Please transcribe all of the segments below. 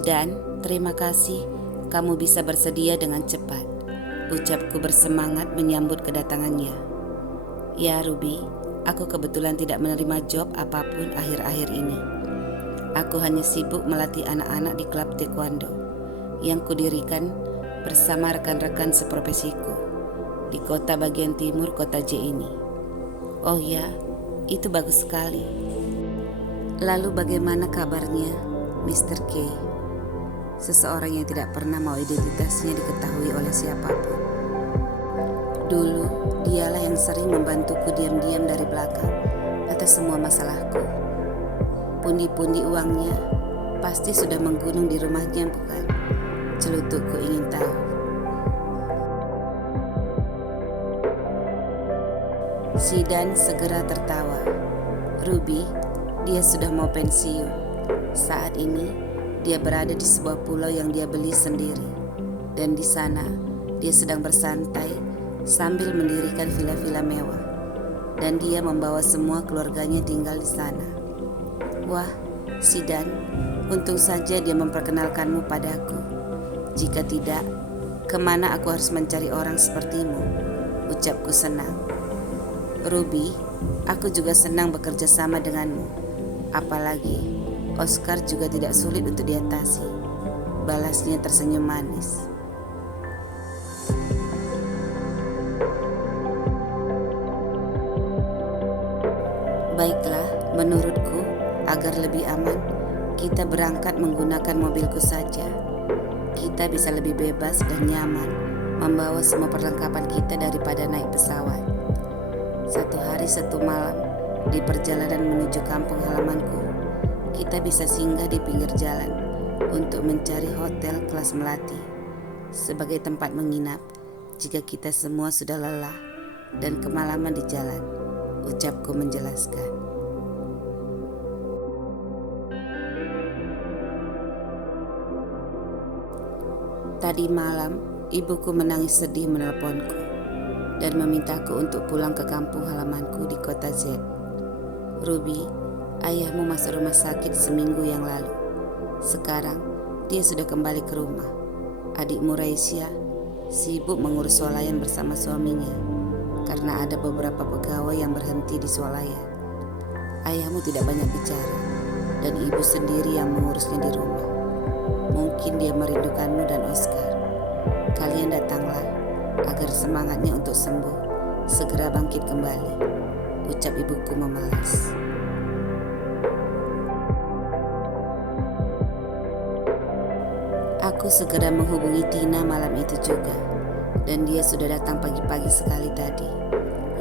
Zidan, terima kasih kamu bisa bersedia dengan cepat. Ucapku bersemangat menyambut kedatangannya. Ya Ruby, aku kebetulan tidak menerima job apapun akhir-akhir ini. Aku hanya sibuk melatih anak-anak di klub taekwondo yang kudirikan bersama rekan-rekan seprofesiku di kota bagian timur kota J ini. Oh ya, itu bagus sekali. Lalu bagaimana kabarnya, Mr. K? Seseorang yang tidak pernah mau identitasnya diketahui oleh siapapun. Dulu, dialah yang sering membantuku diam-diam dari belakang atas semua masalahku. Pundi-pundi uangnya pasti sudah menggunung di rumahnya, bukan? Celutukku ingin tahu. Zidan segera tertawa. Ruby, dia sudah mau pensiun. Saat ini, dia berada di sebuah pulau yang dia beli sendiri. Dan di sana, dia sedang bersantai sambil mendirikan villa-villa mewah. Dan dia membawa semua keluarganya tinggal di sana. Wah, Zidan, untung saja dia memperkenalkanmu padaku. Jika tidak, kemana aku harus mencari orang sepertimu? Ucapku senang. Ruby, aku juga senang bekerja sama denganmu. Apalagi Oscar juga tidak sulit untuk diatasi. Balasnya tersenyum manis. Baiklah, menurutku agar lebih aman, kita berangkat menggunakan mobilku saja. Kita bisa lebih bebas dan nyaman membawa semua perlengkapan kita daripada naik pesawat. 1 hari 1 malam di perjalanan menuju kampung halamanku, kita bisa singgah di pinggir jalan untuk mencari hotel kelas melati sebagai tempat menginap jika kita semua sudah lelah dan kemalaman di jalan, ucapku menjelaskan. Tadi malam, ibuku menangis sedih menelponku dan memintaku untuk pulang ke kampung halamanku di kota Z. Ruby, ayahmu masuk rumah sakit seminggu yang lalu. Sekarang, dia sudah kembali ke rumah. Adikmu Raisya sibuk mengurus swalayan bersama suaminya karena ada beberapa pegawai yang berhenti di swalayan. Ayahmu tidak banyak bicara dan ibu sendiri yang mengurusnya di rumah. Mungkin dia merindukanmu dan Oscar. Kalian datanglah agar semangatnya untuk sembuh segera bangkit kembali, ucap ibuku memelas. Aku segera menghubungi Tina malam itu juga, dan dia sudah datang pagi-pagi sekali tadi,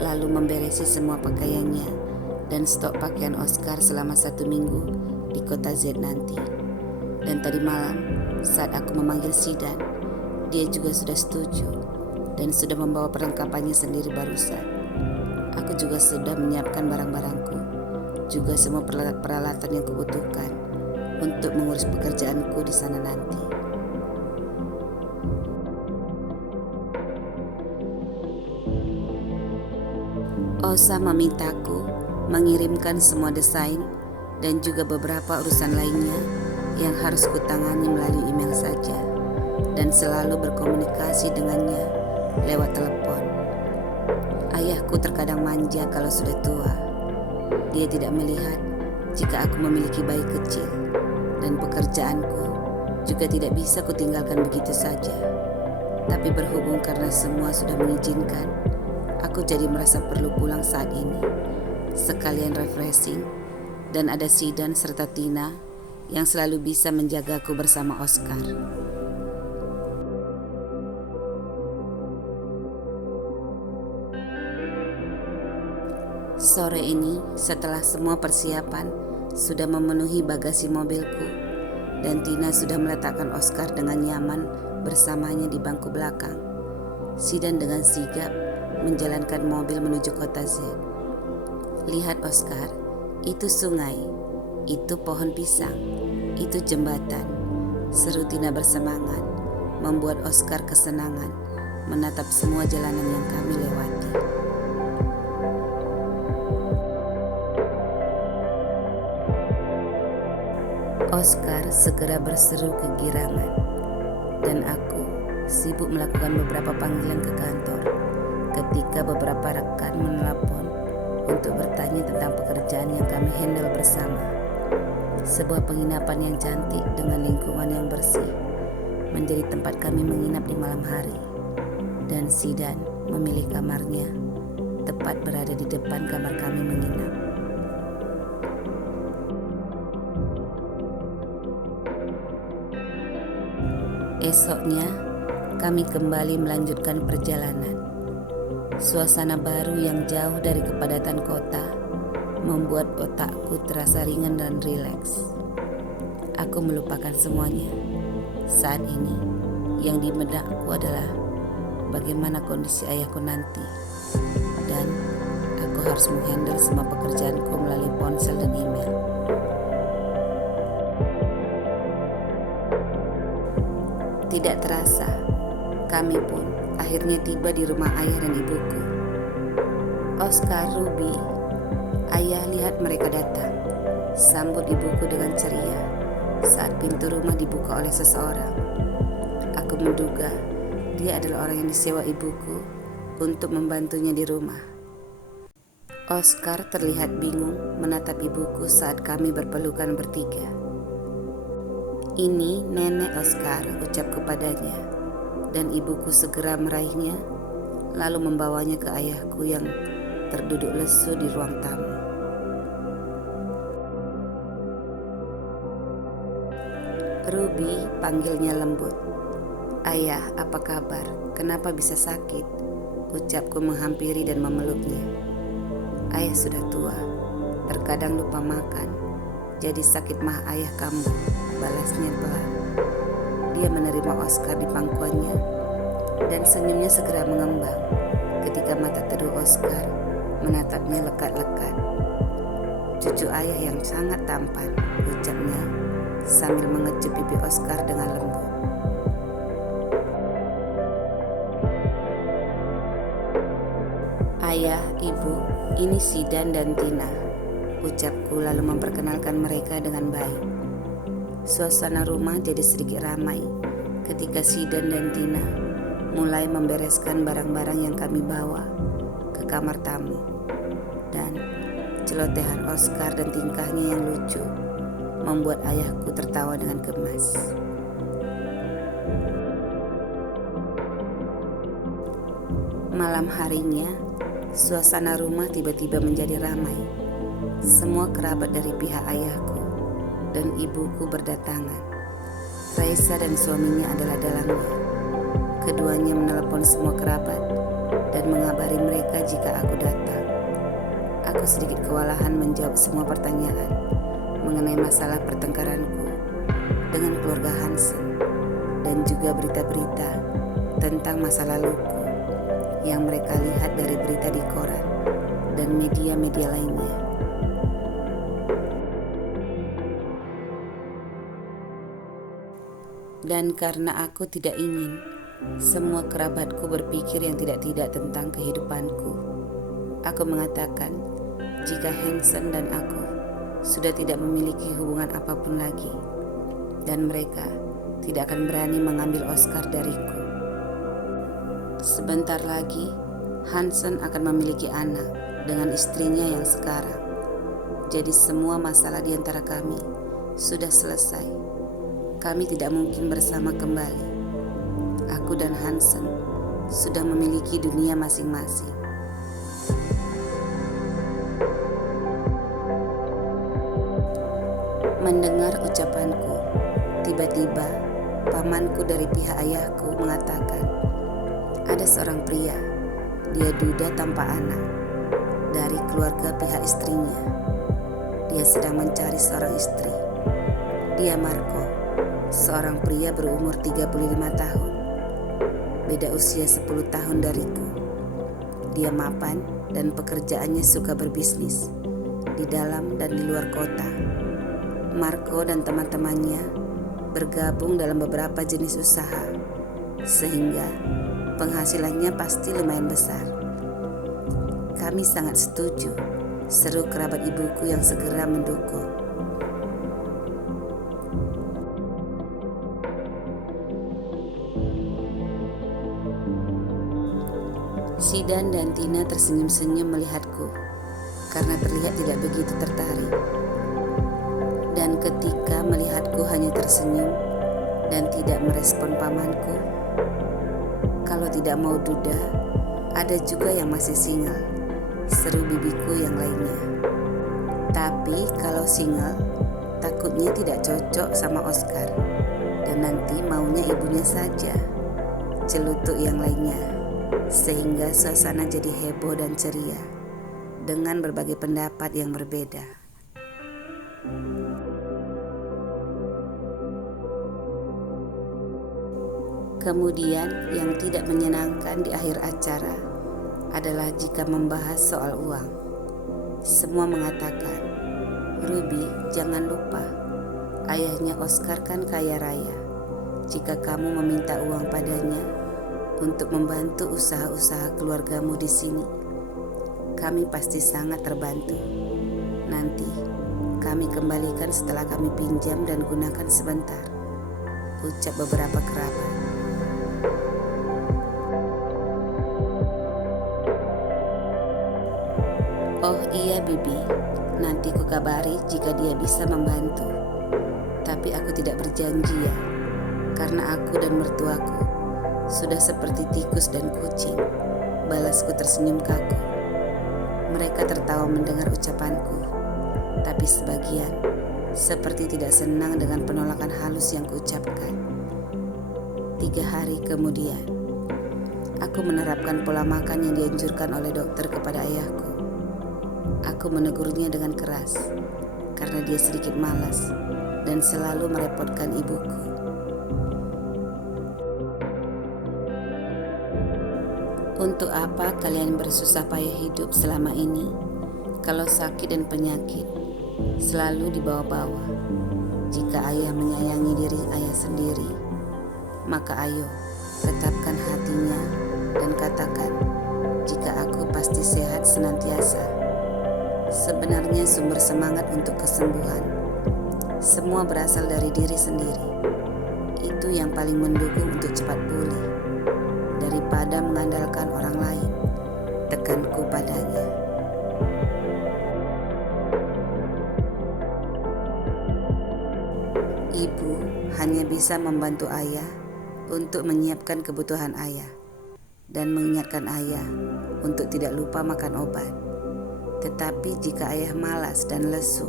lalu memberesi semua pakaiannya dan stok pakaian Oscar selama 1 minggu di kota Z nanti. Dan tadi malam saat aku memanggil Zidan, dia juga sudah setuju dan sudah membawa perlengkapannya sendiri barusan. Aku juga sudah menyiapkan barang-barangku, juga semua peralatan yang kubutuhkan untuk mengurus pekerjaanku di sana nanti. Osa memintaku mengirimkan semua desain dan juga beberapa urusan lainnya yang harus kutangani melalui email saja, dan selalu berkomunikasi dengannya lewat telepon. Ayahku terkadang manja kalau sudah tua. Dia tidak melihat jika aku memiliki bayi kecil, dan pekerjaanku juga tidak bisa kutinggalkan begitu saja. Tapi berhubung karena semua sudah mengizinkan, aku jadi merasa perlu pulang saat ini. Sekalian refreshing, dan ada Zidan serta Tina yang selalu bisa menjagaku bersama Oscar. Sore ini, setelah semua persiapan sudah memenuhi bagasi mobilku, dan Tina sudah meletakkan Oscar dengan nyaman bersamanya di bangku belakang, Zidan dengan sigap menjalankan mobil menuju kota Z. Lihat Oscar, itu sungai, itu pohon pisang, itu jembatan, seru Tina bersemangat, membuat Oscar kesenangan menatap semua jalanan yang kami lewati. Oscar segera berseru kegirangan, dan aku sibuk melakukan beberapa panggilan ke kantor ketika beberapa rekan menelpon untuk bertanya tentang pekerjaan yang kami handle bersama. Sebuah penginapan yang cantik dengan lingkungan yang bersih menjadi tempat kami menginap di malam hari, dan Zidan memilih kamarnya tepat berada di depan kamar kami menginap. Esoknya, kami kembali melanjutkan perjalanan. Suasana baru yang jauh dari kepadatan kota membuat otakku terasa ringan dan rileks. Aku melupakan semuanya. Saat ini, yang di benakku adalah bagaimana kondisi ayahku nanti. Dan aku harus menghandle semua pekerjaanku melalui ponsel dan email. Tidak terasa, kami pun akhirnya tiba di rumah ayah dan ibuku. Oscar, Ruby, ayah lihat mereka datang. Sambut ibuku dengan ceria saat pintu rumah dibuka oleh seseorang. Aku menduga dia adalah orang yang disewa ibuku untuk membantunya di rumah. Oscar terlihat bingung menatap ibuku saat kami berpelukan bertiga. "Ini nenek Oscar," ucapku padanya, dan ibuku segera meraihnya lalu membawanya ke ayahku yang terduduk lesu di ruang tamu. "Ruby," panggilnya lembut. "Ayah, apa kabar? Kenapa bisa sakit?" ucapku menghampiri dan memeluknya. "Ayah sudah tua, terkadang lupa makan, jadi sakit mah ayah kamu," balasnya pelan. Dia menerima Oscar di pangkuannya dan senyumnya segera mengembang ketika mata teduh Oscar menatapnya lekat-lekat. "Cucu ayah yang sangat tampan," ucapnya sambil mengecup pipi Oscar dengan lembut. "Ayah, ibu, ini Zidan dan Tina," ucapku lalu memperkenalkan mereka dengan baik. Suasana rumah jadi sedikit ramai ketika Zidan dan Tina mulai membereskan barang-barang yang kami bawa ke kamar tamu. Dan celotehan Oscar dan tingkahnya yang lucu membuat ayahku tertawa dengan gemas. Malam harinya, suasana rumah tiba-tiba menjadi ramai. Semua kerabat dari pihak ayahku dan ibuku berdatangan. Raisa dan suaminya adalah dalangnya. Keduanya menelepon semua kerabat dan mengabari mereka jika aku datang. Aku sedikit kewalahan menjawab semua pertanyaan mengenai masalah pertengkaranku dengan keluarga Hansen dan juga berita-berita tentang masa laluku yang mereka lihat dari berita di koran dan media-media lainnya. Dan karena aku tidak ingin semua kerabatku berpikir yang tidak-tidak tentang kehidupanku, aku mengatakan jika Hansen dan aku sudah tidak memiliki hubungan apapun lagi, dan mereka tidak akan berani mengambil Oscar dariku. Sebentar lagi, Hansen akan memiliki anak dengan istrinya yang sekarang. Jadi semua masalah di antara kami sudah selesai. Kami tidak mungkin bersama kembali. Aku dan Hansen sudah memiliki dunia masing-masing. Mendengar ucapanku, tiba-tiba pamanku dari pihak ayahku mengatakan, ada seorang pria, dia duda tanpa anak, dari keluarga pihak istrinya. Dia sedang mencari seorang istri. Dia Marco, seorang pria berumur 35 tahun, beda usia 10 tahun dariku. Dia mapan dan pekerjaannya suka berbisnis di dalam dan di luar kota. Marco dan teman-temannya bergabung dalam beberapa jenis usaha, sehingga penghasilannya pasti lumayan besar. Kami sangat setuju, seru kerabat ibuku yang segera mendukung. Zidan dan Tina tersenyum-senyum melihatku karena terlihat tidak begitu tertarik. Dan ketika melihatku hanya tersenyum dan tidak merespon pamanku, kalau tidak mau duda, ada juga yang masih single, seru bibiku yang lainnya. Tapi kalau single, takutnya tidak cocok sama Oscar, dan nanti maunya ibunya saja, celutuk yang lainnya. Sehingga suasana jadi heboh dan ceria dengan berbagai pendapat yang berbeda. Kemudian yang tidak menyenangkan di akhir acara adalah jika membahas soal uang. Semua mengatakan, "Ruby, jangan lupa, ayahnya Oscar kan kaya raya. Jika kamu meminta uang padanya untuk membantu usaha-usaha keluargamu di sini, kami pasti sangat terbantu. Nanti kami kembalikan setelah kami pinjam dan gunakan sebentar," ucap beberapa kerabat. "Oh iya Bibi, nanti ku kabari jika dia bisa membantu. Tapi aku tidak berjanji ya, karena aku dan mertuaku sudah seperti tikus dan kucing," balasku tersenyum kaku. Mereka tertawa mendengar ucapanku, tapi sebagian seperti tidak senang dengan penolakan halus yang kuucapkan. 3 hari kemudian, aku menerapkan pola makan yang dianjurkan oleh dokter kepada ayahku. Aku menegurnya dengan keras karena dia sedikit malas dan selalu merepotkan ibuku. "Untuk apa kalian bersusah payah hidup selama ini kalau sakit dan penyakit selalu dibawa-bawa? Jika ayah menyayangi diri ayah sendiri, maka ayo tetapkan hatinya dan katakan, jika aku pasti sehat senantiasa. Sebenarnya sumber semangat untuk kesembuhan semua berasal dari diri sendiri. Itu yang paling mendukung untuk cepat pulih daripada mengandalkan orang lain," tekanku padanya. Ibu hanya bisa membantu ayah untuk menyiapkan kebutuhan ayah dan mengingatkan ayah untuk tidak lupa makan obat. Tetapi jika ayah malas dan lesu,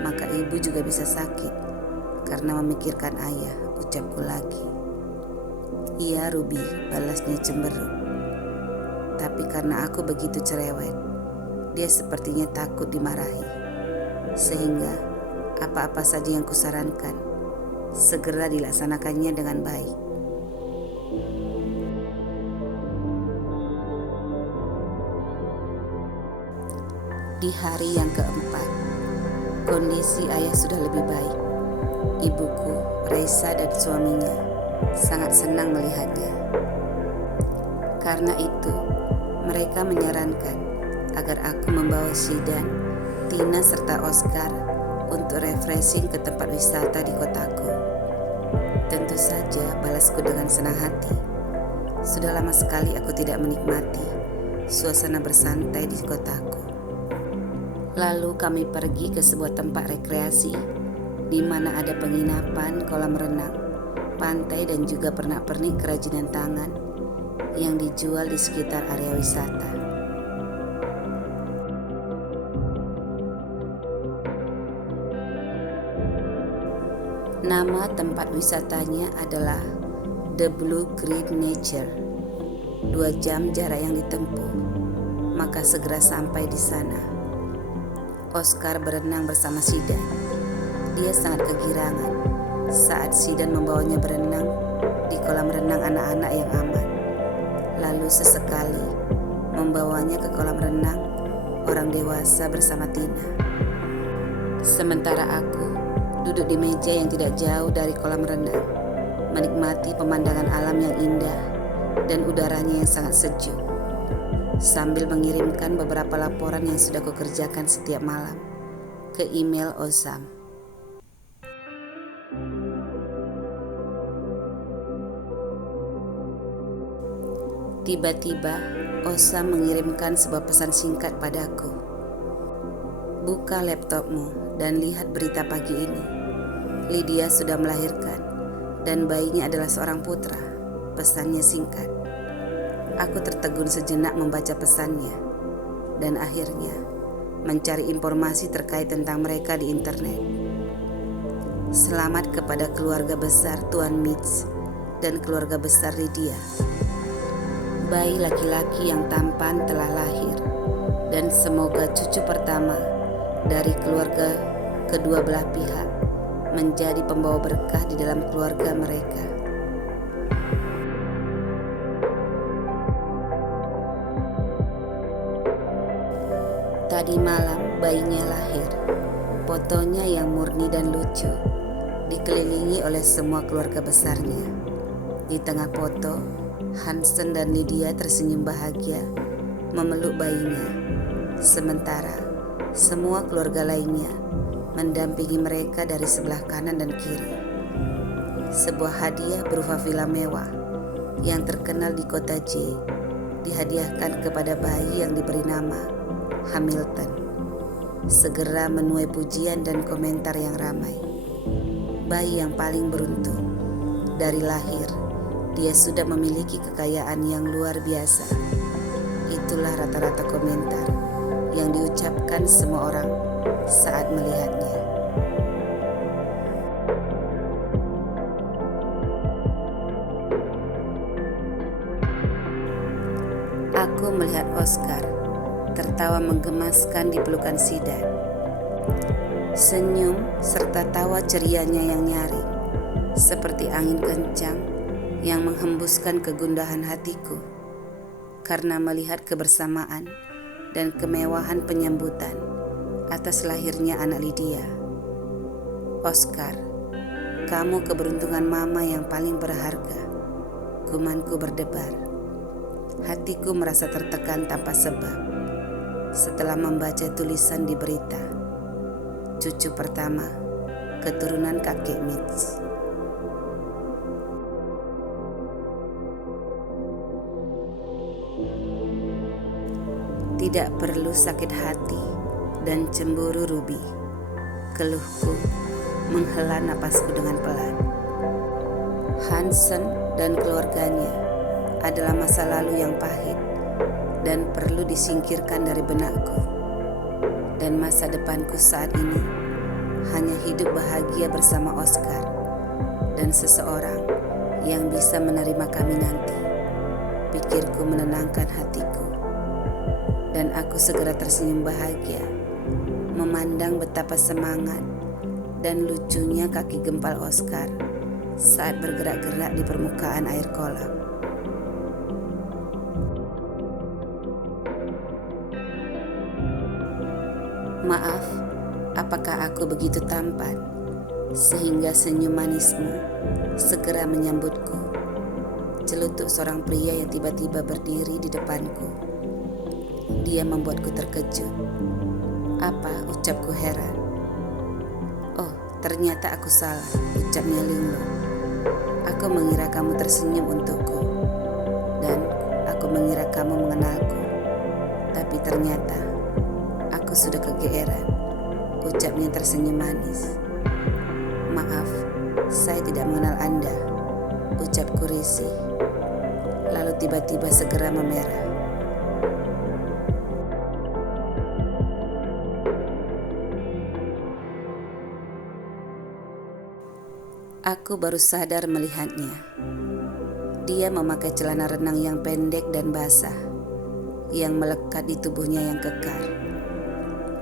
maka ibu juga bisa sakit karena memikirkan ayah, ucapku lagi. "Iya Ruby," balasnya cemberut. Tapi karena aku begitu cerewet, dia sepertinya takut dimarahi. Sehingga apa-apa saja yang kusarankan, segera dilaksanakannya dengan baik. Di hari yang keempat, kondisi ayah sudah lebih baik. Ibuku, Raisa dan suaminya sangat senang melihatnya. Karena itu, mereka menyarankan agar aku membawa Zidan, Tina serta Oscar untuk refreshing ke tempat wisata di kotaku. Tentu saja balasku dengan senang hati. Sudah lama sekali aku tidak menikmati suasana bersantai di kotaku. Lalu kami pergi ke sebuah tempat rekreasi di mana ada penginapan, kolam renang, pantai dan juga pernak-pernik kerajinan tangan yang dijual di sekitar area wisata. Nama tempat wisatanya adalah The Blue Creek Nature. 2 jam jarak yang ditempuh, maka segera sampai di sana. Oscar berenang bersama Zidan. Dia sangat kegirangan saat Zidan membawanya berenang di kolam renang anak-anak yang aman. Lalu sesekali membawanya ke kolam renang orang dewasa bersama Tina. Sementara aku duduk di meja yang tidak jauh dari kolam renang, menikmati pemandangan alam yang indah dan udaranya yang sangat sejuk, sambil mengirimkan beberapa laporan yang sudah kukerjakan setiap malam ke email Osam. Tiba-tiba, Osa mengirimkan sebuah pesan singkat padaku. Buka laptopmu dan lihat berita pagi ini. Lydia sudah melahirkan dan bayinya adalah seorang putra. Pesannya singkat. Aku tertegun sejenak membaca pesannya dan akhirnya mencari informasi terkait tentang mereka di internet. Selamat kepada keluarga besar Tuan Mitch dan keluarga besar Lydia. Bayi laki-laki yang tampan telah lahir dan semoga cucu pertama dari keluarga kedua belah pihak menjadi pembawa berkah di dalam keluarga mereka. Tadi malam bayinya lahir. Fotonya yang murni dan lucu dikelilingi oleh semua keluarga besarnya. Di tengah foto, Hansen dan Lydia tersenyum bahagia memeluk bayinya. Sementara semua keluarga lainnya mendampingi mereka dari sebelah kanan dan kiri. Sebuah hadiah berupa villa mewah yang terkenal di kota J dihadiahkan kepada bayi yang diberi nama Hamilton. Segera menuai pujian dan komentar yang ramai. Bayi yang paling beruntung. Dari lahir, dia sudah memiliki kekayaan yang luar biasa. Itulah rata-rata komentar yang diucapkan semua orang saat melihatnya. Aku melihat Oscar tertawa menggemaskan di pelukan Sidan. Senyum serta tawa cerianya yang nyaring, seperti angin kencang yang menghembuskan kegundahan hatiku karena melihat kebersamaan dan kemewahan penyambutan atas lahirnya anak Lydia. Oscar, kamu keberuntungan mama yang paling berharga. Gumanku berdebar. Hatiku merasa tertekan tanpa sebab setelah membaca tulisan di berita. Cucu pertama, keturunan kakek Mitch. Tidak perlu sakit hati dan cemburu, Ruby. Keluhku menghela napasku dengan pelan. Hansen dan keluarganya adalah masa lalu yang pahit dan perlu disingkirkan dari benakku. Dan masa depanku saat ini hanya hidup bahagia bersama Oscar dan seseorang yang bisa menerima kami nanti. Pikirku menenangkan hatiku. Dan aku segera tersenyum bahagia memandang betapa semangat dan lucunya kaki gempal Oscar saat bergerak-gerak di permukaan air kolam. Maaf, apakah aku begitu tampan sehingga senyum manismu segera menyambutku? Celutuk seorang pria yang tiba-tiba berdiri di depanku. Dia membuatku terkejut. Apa, ucapku heran. Oh, ternyata aku salah, ucapnya linglung. Aku mengira kamu tersenyum untukku, dan aku mengira kamu mengenalku. Tapi ternyata aku sudah kegeeran, ucapnya tersenyum manis. Maaf, saya tidak mengenal Anda, ucapku risih. Lalu tiba-tiba segera memerah. Aku baru sadar melihatnya. Dia memakai celana renang yang pendek dan basah, yang melekat di tubuhnya yang kekar.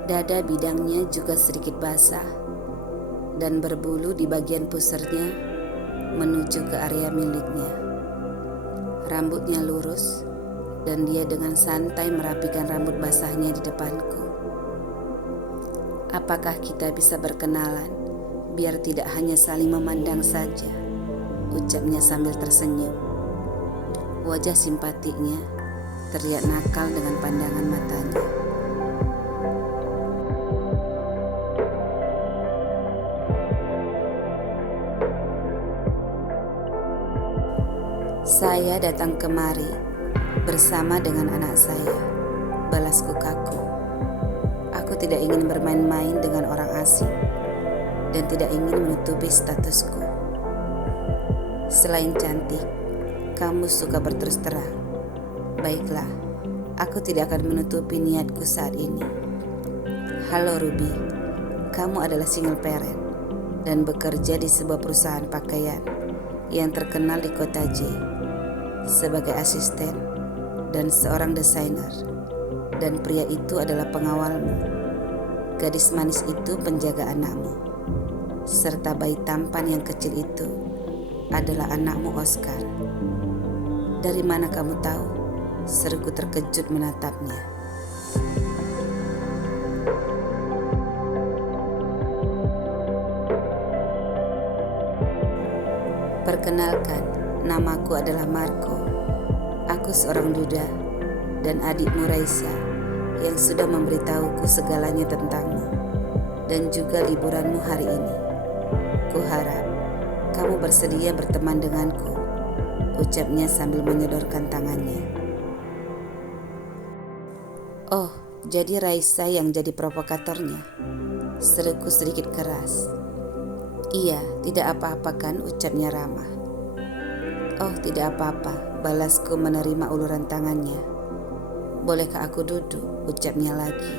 Dada bidangnya juga sedikit basah dan berbulu di bagian pusernya menuju ke area miliknya. Rambutnya lurus dan dia dengan santai merapikan rambut basahnya di depanku. Apakah kita bisa berkenalan biar tidak hanya saling memandang saja, ucapnya sambil tersenyum. Wajah simpatiknya terlihat nakal dengan pandangan matanya. Saya datang kemari Bersama dengan anak saya, balasku kaku. Aku tidak ingin bermain-main dengan orang asing dan tidak ingin menutupi statusku. Selain cantik, kamu suka berterus terang. Baiklah, aku tidak akan menutupi niatku saat ini. Halo Ruby, kamu adalah single parent dan bekerja di sebuah perusahaan pakaian yang terkenal di kota J sebagai asisten dan seorang desainer. Dan pria itu adalah pengawalmu. Gadis manis itu penjaga anakmu. Serta bayi tampan yang kecil itu adalah anakmu Oscar. Dari mana kamu tahu? Seruku terkejut menatapnya. Perkenalkan, namaku adalah Marco. Aku seorang duda dan adikmu Raisa yang sudah memberitahuku segalanya tentangmu dan juga liburanmu hari ini. Kuharap kamu bersedia berteman denganku, ucapnya sambil menyodorkan tangannya. Oh, jadi Raisa yang jadi provokatornya? Seruku sedikit keras. Iya, tidak apa-apa kan, ucapnya ramah. Oh, tidak apa-apa, balasku menerima uluran tangannya. Bolehkah aku duduk, ucapnya lagi.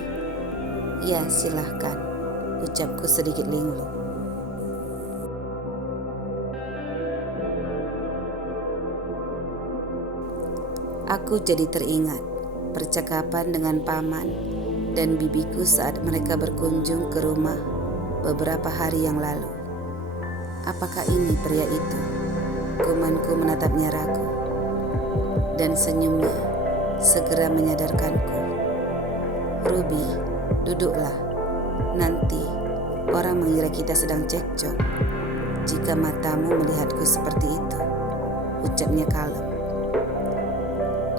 Ya, silahkan, ucapku sedikit linglung. Aku jadi teringat percakapan dengan paman dan bibiku saat mereka berkunjung ke rumah beberapa hari yang lalu. Apakah ini pria itu? Kumanku menatapnya ragu, dan senyumnya segera menyadarkanku. Ruby, duduklah. Nanti orang mengira kita sedang cekcok jika matamu melihatku seperti itu, ucapnya kalem.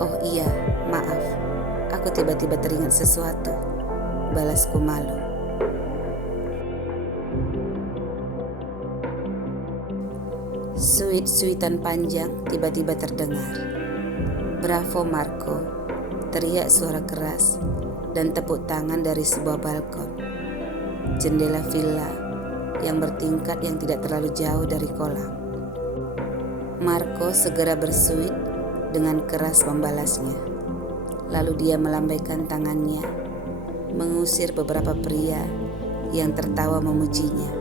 Oh iya, maaf, aku tiba-tiba teringat sesuatu, balasku malu. Suit-suitan panjang tiba-tiba terdengar. Bravo Marco, teriak suara keras dan tepuk tangan dari sebuah balkon. Jendela villa yang bertingkat yang tidak terlalu jauh dari kolam. Marco segera bersuit dengan keras membalasnya. Lalu dia melambaikan tangannya, mengusir beberapa pria yang tertawa memujinya.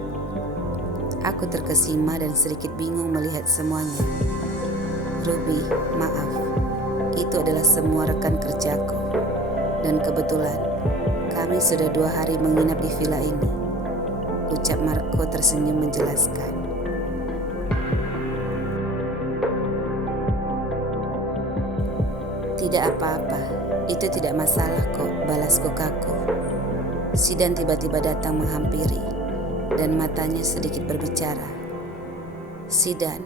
Aku terkesima dan sedikit bingung melihat semuanya. Ruby, maaf, itu adalah semua rekan kerjaku. Dan kebetulan, kami sudah 2 hari menginap di villa ini, ucap Marco tersenyum menjelaskan. Tidak apa-apa, itu tidak masalah kok, balasku kaku. Sidan tiba-tiba datang menghampiri dan matanya sedikit berbicara. Sidan,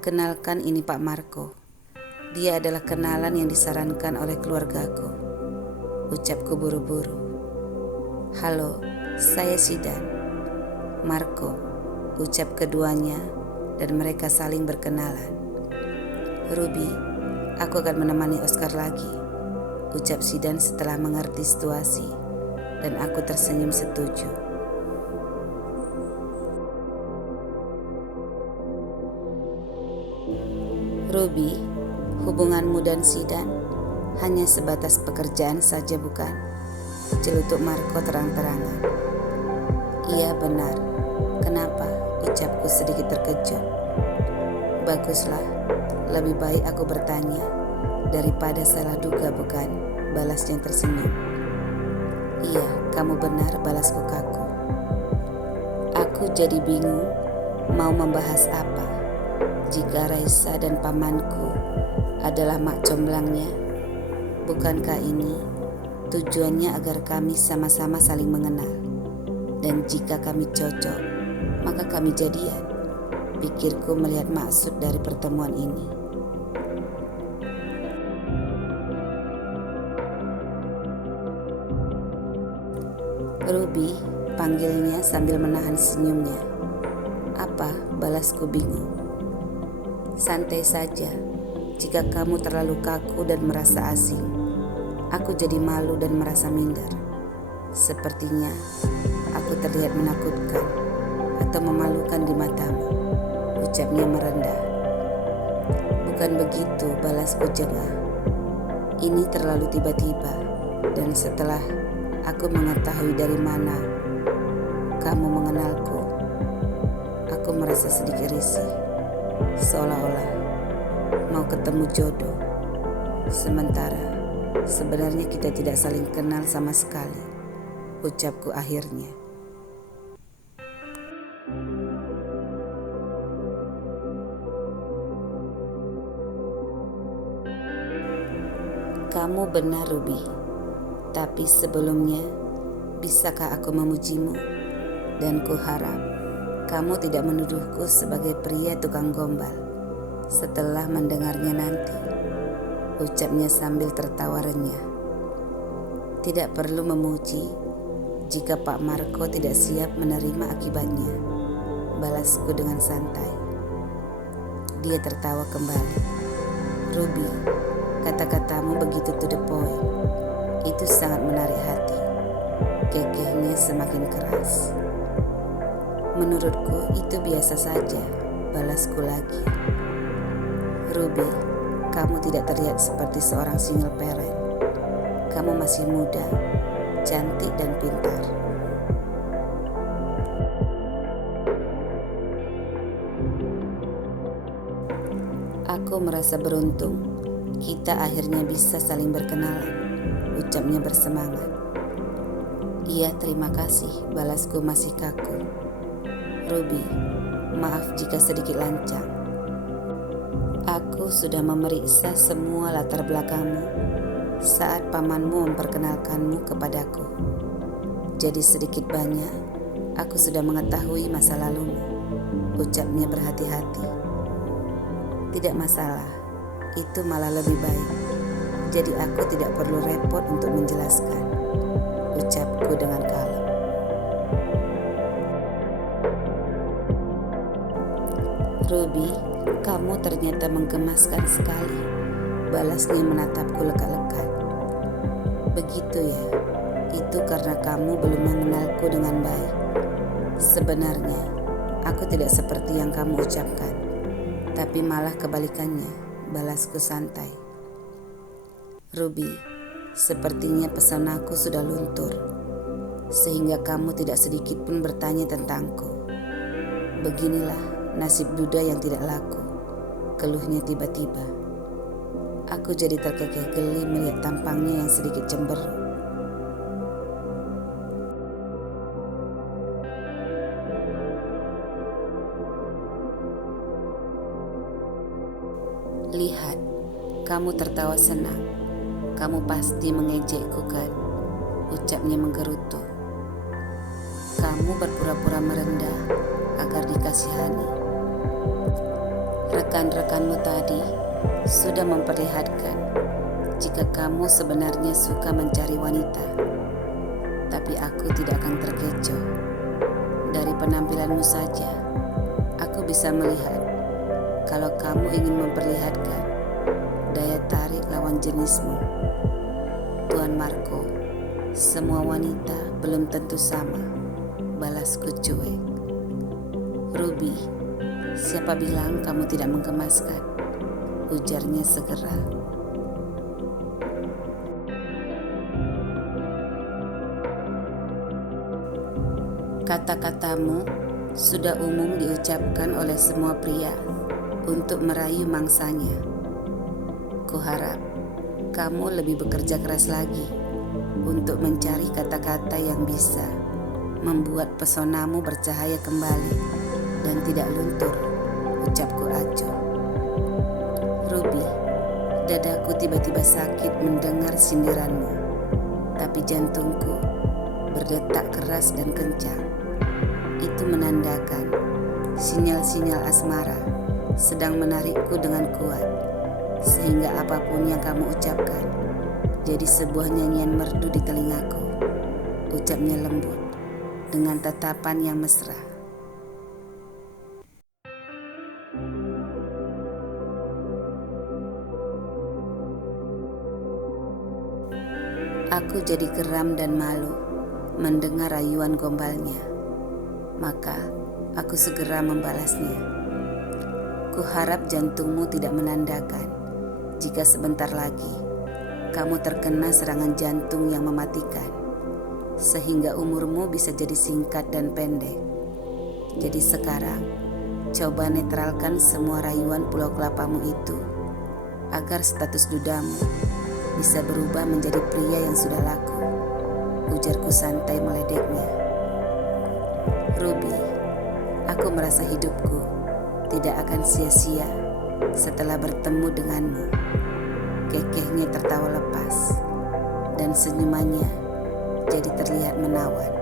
kenalkan ini Pak Marco. Dia adalah kenalan yang disarankan oleh keluargaku, ucapku buru-buru. Halo, saya Sidan. Marco, ucap keduanya dan mereka saling berkenalan. Ruby, aku akan menemani Oscar lagi, ucap Sidan setelah mengerti situasi, dan aku tersenyum setuju. Ruby, hubunganmu dan Sidan hanya sebatas pekerjaan saja bukan? Celutuk Marco terang-terangan. Iya benar, kenapa? Ucapku sedikit terkejut. Baguslah, lebih baik aku bertanya daripada salah duga bukan? Balasnya tersenyum. Iya, kamu benar, balasku kaku. Aku jadi bingung mau membahas apa jika Raisa dan pamanku adalah mak comblangnya. Bukankah ini tujuannya agar kami sama-sama saling mengenal? Dan jika kami cocok, maka kami jadian, pikirku melihat maksud dari pertemuan ini. Ruby, panggilnya sambil menahan senyumnya. Apa? Balasku bingung. Santai saja, Jika kamu terlalu kaku dan merasa asing, aku jadi malu dan merasa minder. Sepertinya aku terlihat menakutkan atau memalukan di matamu, ucapnya merendah. Bukan begitu, balasku jengah. Ini terlalu tiba-tiba, dan setelah aku mengetahui dari mana kamu mengenalku, aku merasa sedikit risih, seolah-olah mau ketemu jodoh. Sementara sebenarnya kita tidak saling kenal sama sekali, ucapku akhirnya. Kamu benar, Ruby. Tapi sebelumnya, bisakah aku memujimu? Dan kuharap kamu tidak menuduhku sebagai pria tukang gombal setelah mendengarnya nanti, ucapnya sambil tertawa renyah. Tidak perlu memuji jika Pak Marco tidak siap menerima akibatnya, balasku dengan santai. Dia tertawa kembali. Ruby, kata-katamu begitu to the point. Itu sangat menarik hati. Kekehnya semakin keras. Menurutku itu biasa saja, balasku lagi. Ruby, kamu tidak terlihat seperti seorang single parent. Kamu masih muda, cantik dan pintar. Aku merasa beruntung kita akhirnya bisa saling berkenalan, ucapnya bersemangat. Iya, terima kasih, balasku masih kaku. Ruby, maaf jika sedikit lancang. Aku sudah memeriksa semua latar belakangmu saat pamanmu memperkenalkanmu kepadaku. Jadi sedikit banyak aku sudah mengetahui masa lalumu, ucapnya berhati-hati. Tidak masalah, itu malah lebih baik. Jadi aku tidak perlu repot untuk menjelaskan, ucapku dengan kalem. Ruby, kamu ternyata menggemaskan sekali, balasnya menatapku lekat-lekat. Begitu ya, itu karena kamu belum mengenalku dengan baik. Sebenarnya, aku tidak seperti yang kamu ucapkan, tapi malah kebalikannya, balasku santai. Ruby, sepertinya pesonaku sudah luntur, sehingga kamu tidak sedikit pun bertanya tentangku. Beginilah nasib duda yang tidak laku, keluhnya tiba-tiba. Aku jadi terkekeh geli melihat tampangnya yang sedikit cemberut. Lihat, kamu tertawa senang. Kamu pasti mengejekku kan? Ucapnya menggerutu. Kamu berpura-pura merendah agar dikasihani. Rekan-rekanmu tadi sudah memperlihatkan jika kamu sebenarnya suka mencari wanita. Tapi aku tidak akan terkecoh. Dari penampilanmu saja, aku bisa melihat kalau kamu ingin memperlihatkan daya tarik lawan jenismu. Tuan Marco, semua wanita belum tentu sama, balasku cuek. Ruby, siapa bilang kamu tidak menggemaskan? Ujarnya segera. Kata-katamu sudah umum diucapkan oleh semua pria untuk merayu mangsanya. Kuharap kamu lebih bekerja keras lagi untuk mencari kata-kata yang bisa membuat pesonamu bercahaya kembali dan tidak luntur, ucapku acuh. Ruby, dadaku tiba-tiba sakit mendengar sindiranmu, tapi jantungku berdetak keras dan kencang. Itu menandakan sinyal-sinyal asmara sedang menarikku dengan kuat, sehingga apapun yang kamu ucapkan jadi sebuah nyanyian merdu di telingaku, ucapnya lembut dengan tatapan yang mesra. Aku jadi geram dan malu mendengar rayuan gombalnya. Maka aku segera membalasnya. Kuharap jantungmu tidak menandakan jika sebentar lagi kamu terkena serangan jantung yang mematikan, sehingga umurmu bisa jadi singkat dan pendek. Jadi sekarang, coba netralkan semua rayuan pulau kelapamu itu, agar status dudamu bisa berubah menjadi pria yang sudah laku, ujarku santai meledeknya. Ruby, aku merasa hidupku tidak akan sia-sia setelah bertemu denganmu. Kekehnya tertawa lepas dan senyumannya jadi terlihat menawan.